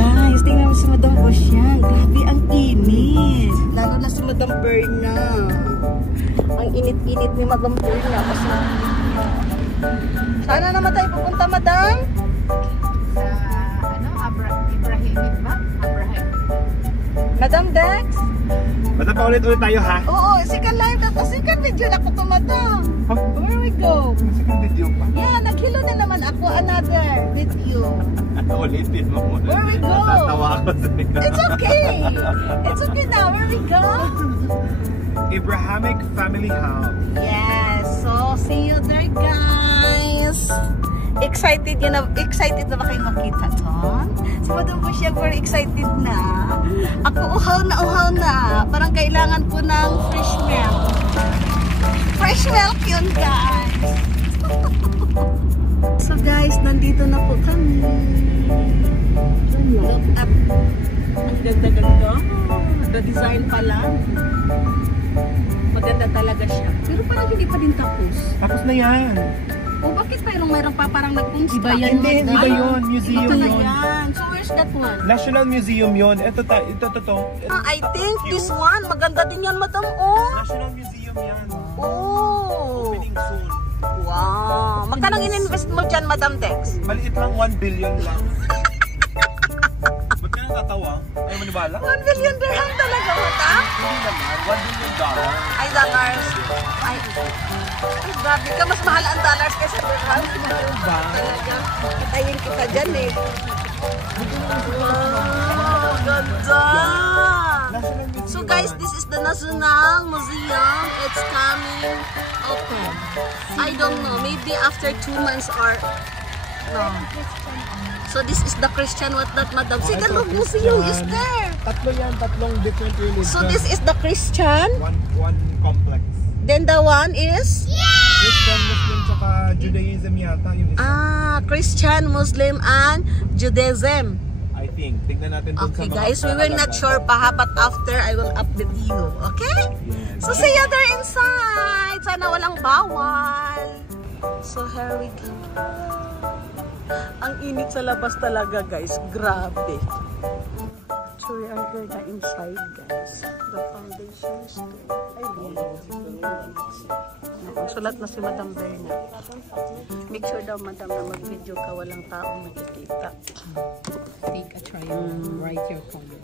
Guys, tingnan mo si Madam Bosyang. Grabe ang init. Lalo na si Madam Berna. Ang init-init ni Madam Berna. Kasi sana naman tayo pupunta, Madam? Sa, Ibrahimic ba? Abraham. Madam Dex? Basta pa ulit-ulit tayo, ha? Oo, second live na to. Second video na ko to, Madam. Where we go? Second video pa. Yeah, naghilo na naman ako. Another video. Ulitin mo muna. Where we go? Natatawa ako sa It's okay. It's okay now. Where we go? Abrahamic Family House. Yes. So, see you there, guys. Excited na ba kayo makita doon? Si Madam Bosyang very excited na. Ako uhaw na. Parang kailangan ko ng fresh milk. Fresh milk yun, guys. So guys, nandito na po kami. Look up. Ang ganda-ganda. The design pa lang. Maganda talaga siya. Pero parang hindi pa din tapos. Tapos na yan. O bakit mayroong pa parang nag-construct? Iba yan, iba yun. Museum Ito na yun. yan. So where's that one? National Museum yun. Ito. I think this one, maganda din yan, Madam. Oh. National Museum yan. Oh. Opening soon. Wow. Magkano in-invest mo dyan, Madam Dex? Maliit lang, 1 billion lang. Ba't ka nang tatawa? Ayaw mo nibala? 1 billion dirham talaga, Madam? Hindi naman, $1 billion. Ay, dollars. Ay, grabe ka. Mas mahal ang dollars kaysa dirham. Ba? Talaga. Kitayin kita dyan eh. Wow, ganda. So guys, this is the National Museum. It's coming open. I don't know, maybe after 2 months or no. So this is the Christian what that, Madam. See, the museum is there. Tatlo yan, tatlong different religions. So this is the Christian. One complex. Then the one is Christian, Muslim, tsaka Judaism yata yung isa. Christian, Muslim, and Judaism. I think. Tignan natin dun Okay sa mga guys, we were not sure pa, but after I will update you. Okay? Yes. So see you there inside. Sana walang bawal. So here we go. Ang init sa labas talaga, guys. Grabe. So we are here na inside, guys. The foundation stone. Ay, sulat na si Madam Berna. Make sure daw, Madam, na mag-video ka. Walang taong makikita. Take a triangle, write your comment.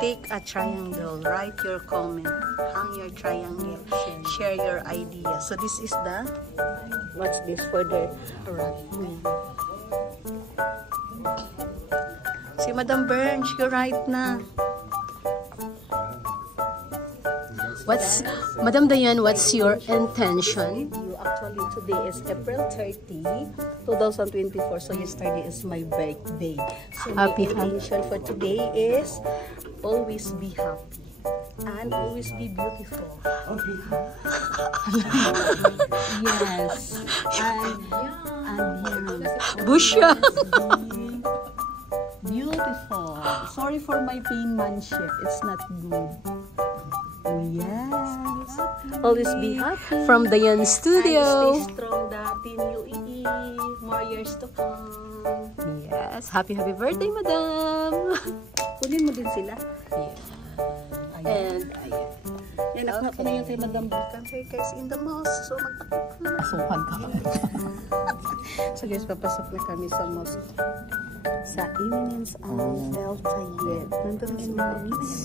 Take a triangle, write your comment, hang your triangle, share your idea. So this is the, what's this for the, si Madam Bern, she right na. Madam Diane, what's your intention? Actually, today is April 30, 2024. So yesterday is my birthday. So my intention for today is always be happy and always be beautiful. Yes. And Busha. beautiful. Sorry for my penmanship. It's not good. Oh yes. Always be happy. From Diane And Studio. stay strong, Team UAE. More years to come. Yes. Happy birthday, Madam. Kunin mo din sila. Yeah. And ayan. Yan, nakuha ko na yun kay Madam Vulcan. Hey guys, in the mosque. So magpakip na. Asukan ka. So guys, papasok na kami sa mosque. Sa Eminence El Tayed. Nandun yung mga kids.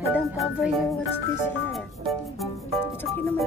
Madam, cover your what's this here? It's okay naman.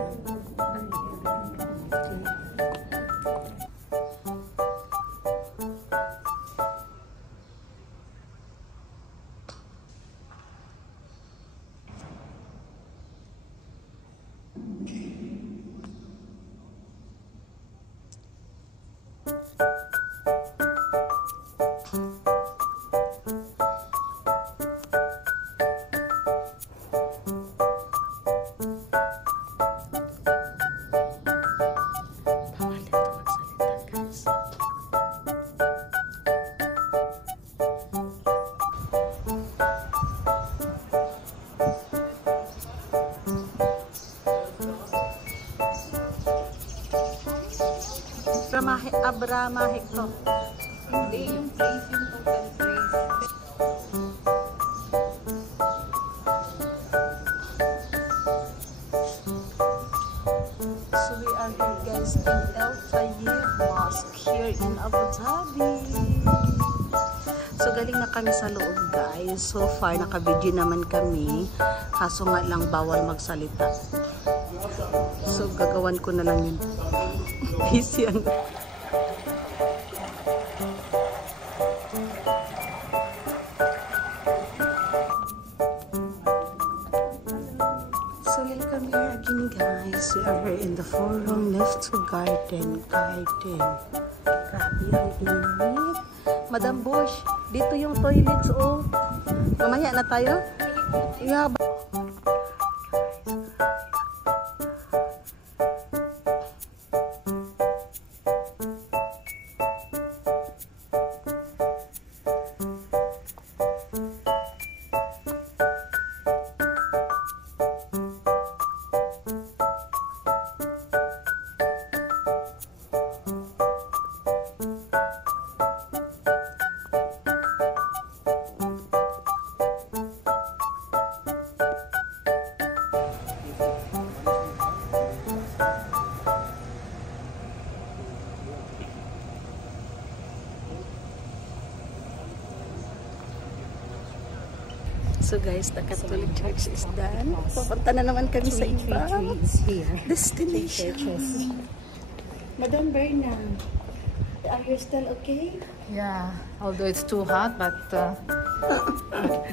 Abramahik to. Hindi, yung place, yung total place. galing na kami sa loob guys. So far, naka-video naman kami. Kaso nga lang bawal magsalita. So gagawan ko na lang yun. Busy ano. So welcome here again guys. We are here in the forum left to garden. Grabe ang init. Madam Bush, dito yung toilets oh. Mamaya na tayo. Yeah. So guys, the Catholic Church is done. Pupunta na naman kami sa ibang destination. Madam Berna, are you still okay? Yeah, although it's too hot, but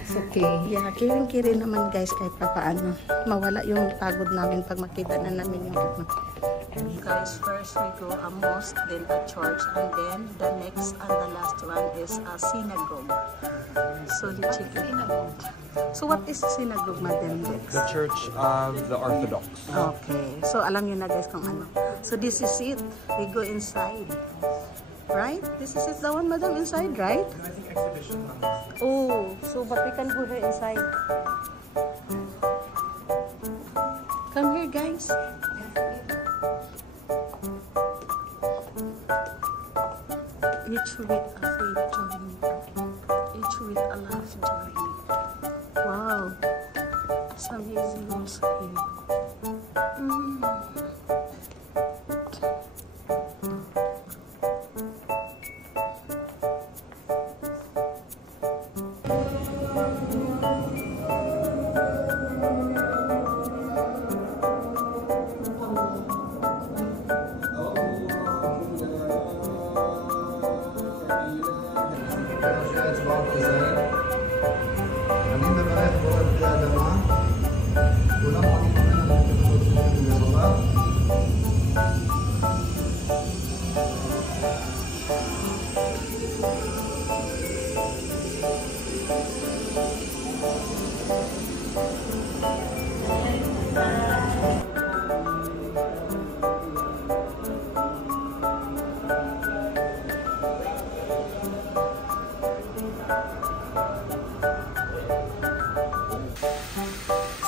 it's okay. Yeah, kiring-kiring naman guys kahit pa paano. Mawala yung pagod namin pag makita na namin yung ano. Guys, first we go a mosque, then a church, and then the next and the last one is a synagogue. So let's check it out. So what is synagogue, Madam Bex? The Church of the Orthodox. Okay. So alam niyo na guys kung ano. So this is it. We go inside. Right? This is it, the one, Madam, inside, right? I think exhibition. Oh, so but we can go here inside. Come here, guys. Each with a faith journey. Each with a life journey. Wow. It's amazing also here.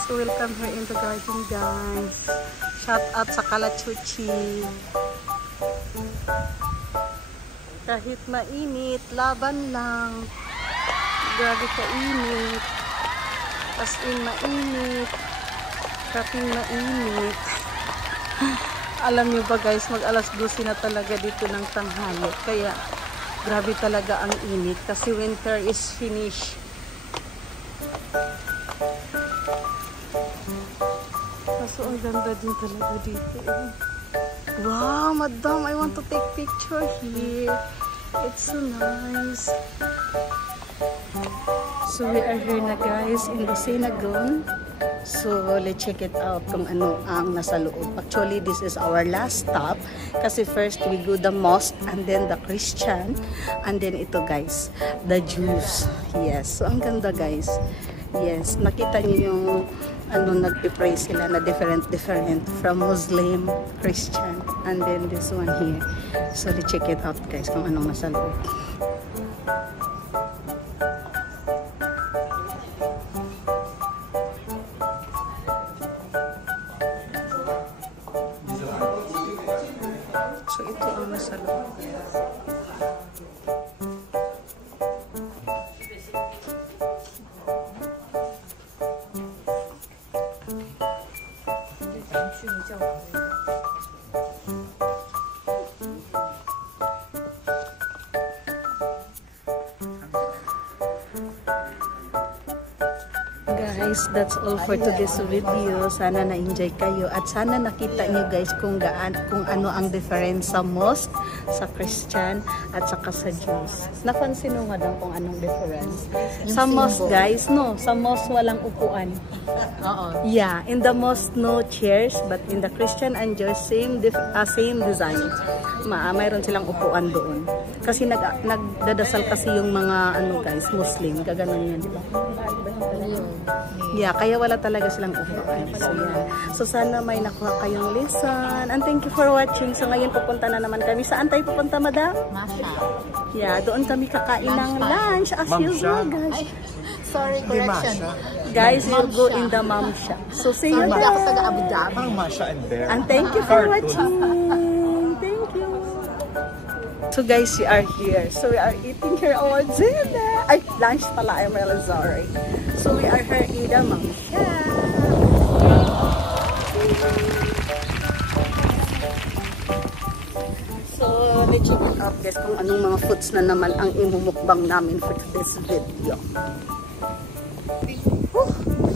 So welcome here in the garden guys. Shout out sa Kalachuchi. Kahit mainit, laban lang. Grabe kainit. As in mainit. Kaping mainit. Alam niyo ba guys, mag alas 12 na talaga dito ng tanghali. Kaya grabe talaga ang init kasi winter is finished. So, ang ganda din talaga dito eh. Wow, madam, I want to take picture here. It's so nice. So, we are here na guys in the synagogue. So, let's check it out kung ano ang nasa loob. Actually, this is our last stop. Kasi first, we go the mosque and then the Christian. And then ito guys, the Jews. Yes, so ang ganda guys. Yes, nakita niyo yung ano, nagpipray sila na different from Muslim, Christian, and then this one here. So let's check it out guys kung anong nasa loob. So ito ang nasa loob. guys, that's all for today's video. Sana na-enjoy kayo at sana nakita niyo guys kung ano ang difference sa mosque, sa Christian at saka sa Jews. Napansin mo madam kung anong difference? Sa mosque guys, sa mosque walang upuan. Yeah, in the mosque no chairs, but in the Christian and Jewish same design. Mayroon silang upuan doon. Kasi nagdadasal kasi yung mga guys, Muslim, gaganon yan, di ba? Yeah, kaya wala talaga silang upuan. So, yeah. So, sana may nakuha kayong lesson. And thank you for watching. So, ngayon pupunta na naman kami. Saan tayo pupunta, madam? Masha. Yeah, doon kami kakain ng lunch as usual, guys. Sorry, correction. Guys, we'll go in the Mamsha. So, see you there. Ako taga Abu Dhabi. Parang Masha and Bear. And thank you for watching. Thank you. So guys, we are here. So we are eating here our dinner. Ay, lunch pala. I'm really sorry. So we are here in the Mamsha. So let's check it out guys kung anong mga foods na naman ang imumukbang namin for today's video.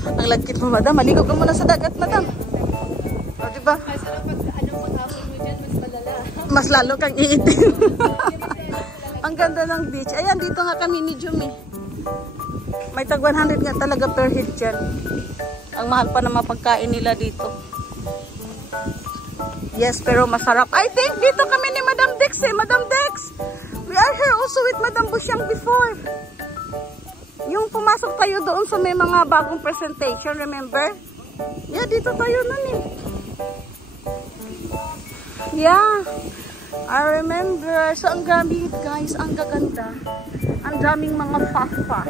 Ang lagkit mo madam. Maligaw ka muna sa dagat madam. O diba? Mas lalo kang iitin. Ang ganda ng beach. Ayan, dito nga kami ni Jumi. May tag 100 nga talaga per head dyan. Ang mahal pa na mapagkain nila dito. Yes, pero masarap. I think dito kami ni Madam Dex eh. Madam Dex, we are here also with Madam Busyang before. Yung pumasok tayo doon sa may mga bagong presentation, remember? Yeah, dito tayo nun eh. Yeah. I remember. So, ang gamit guys, ang gaganda. Ang daming mga fafa.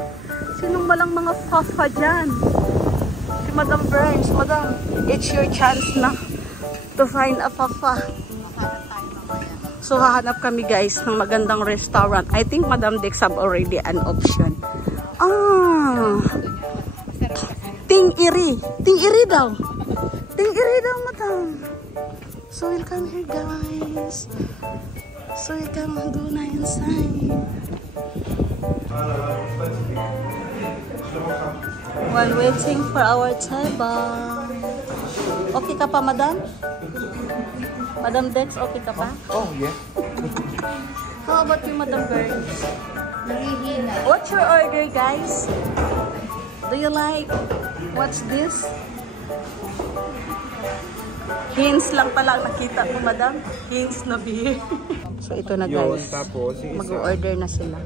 Sinong malang mga fafa dyan? Si Madam Burns. Madam, it's your chance na to find a fafa. So, hahanap kami guys ng magandang restaurant. I think Madam Dex have already an option. Ting Iri. Ting Iri daw. Ting Iri daw, Madam. So, we'll come here, guys. So, we can do na inside. While waiting for our table. Okay ka pa, Madam? Madam Dex, okay ka pa? Oh, yeah. How about you, Madam Burns? What's your order, guys? Do you like? What's this? Hints lang pala ang nakita ko, madam. Hints na beer. So, ito na guys. Mag-o-order na sila.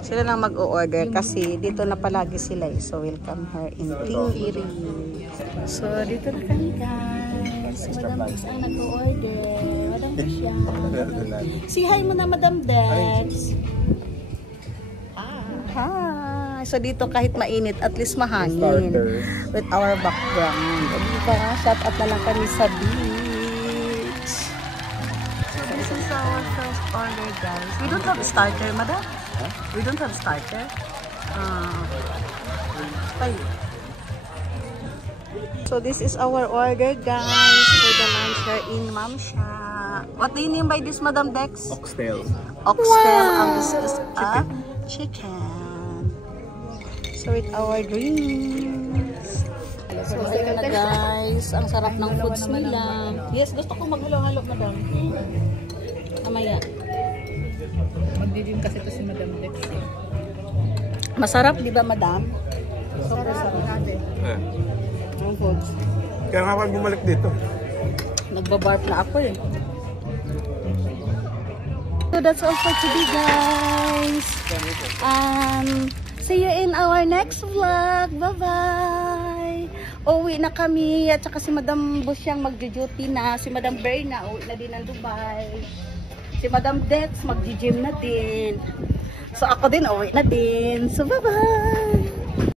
Sila lang mag-o-order kasi dito na palagi sila eh. So, welcome her in Tingiri. So, dito na kami guys. Madam Dex ang nag-o-order. Madam Dex siya. Say hi mo na, Madam Dex. Hi. So, dito kahit mainit, at least mahangin. With our background. Diba? Shout out na lang kami sa beach. So, this is our first order, guys. We don't have starter, madam? Huh? We don't have starter? So, this is our order, guys, for the lunch here in Mamsha. What do you name by this, Madam Dex? Oxtail. Oxtail. And this is a chicken. So, with our drinks. So, ayun na guys. Ang sarap ng foods nila. Yes, gusto ko maghalo-halo, madam. Mamaya. Magdidim kasi ito si Madam Dex. Masarap, di ba, madam? Sobrang sarap natin. Ang foods. Kaya nga pag bumalik dito. Nagbabarp na ako eh. So, that's all for today, guys. See you in our next vlog. Bye-bye. Uwi na kami. At saka si Madam Busyang mag-duty na. Si Madam Berna, uwi na din ng Dubai. Si Madam Dex, mag-gym na din. So ako din, uwi na din. So bye-bye.